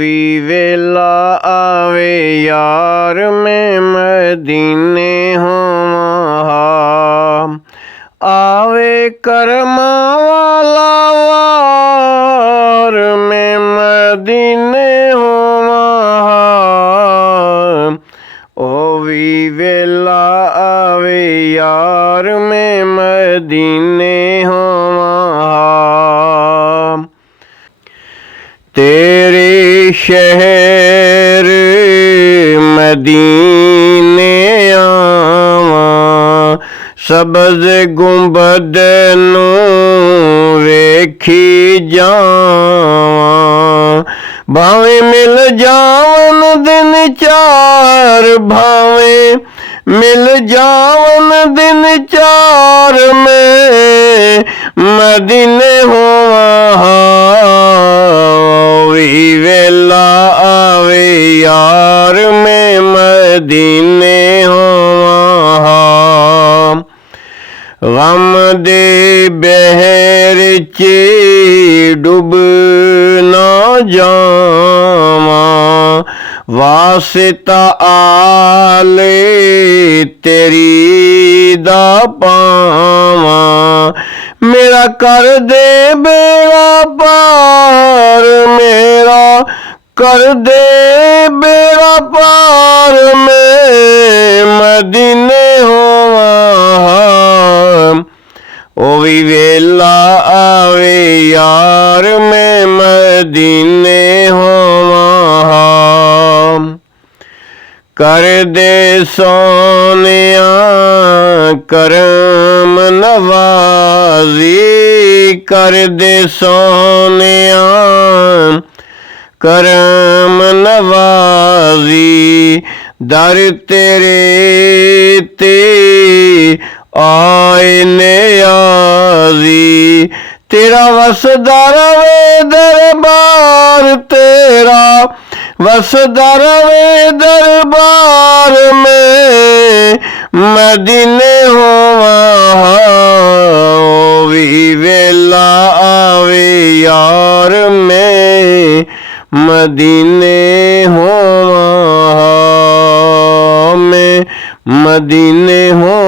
भी वेला आवे यार में मदीने होवा, आवे कर्मा वाला वार में मदीने होवा, ओ भी वेला आवे यार में मदीने होवा। तेरे शहर मदीने आवा, सबज गुंबद नू वेखी जावा, भावें मिल जावन दिन चार, भावें मिल जावन दिन चार में मदीने होवा, भी वेला आवे यार में मदीने होवा। गम दे बहर च डूब ना जावा, वास्ता आले तेरी दा पावा, मेरा कर दे बेड़ा पार, मेरा कर दे बेड़ा पार में मदीने होवा, ओ भी वेला आवे यार में मदीने होवा। कर दे सोनिया करम नवाजी, कर दे सोनिया करम नवाजी, दर तेरे ते आए नियाज़ी, तेरा वसदा रवे दरबार, तेरा वसदा रवे दरबार में मदीने होवा, भी वेला आवे यार में मदीने होवा, में मदीने हो।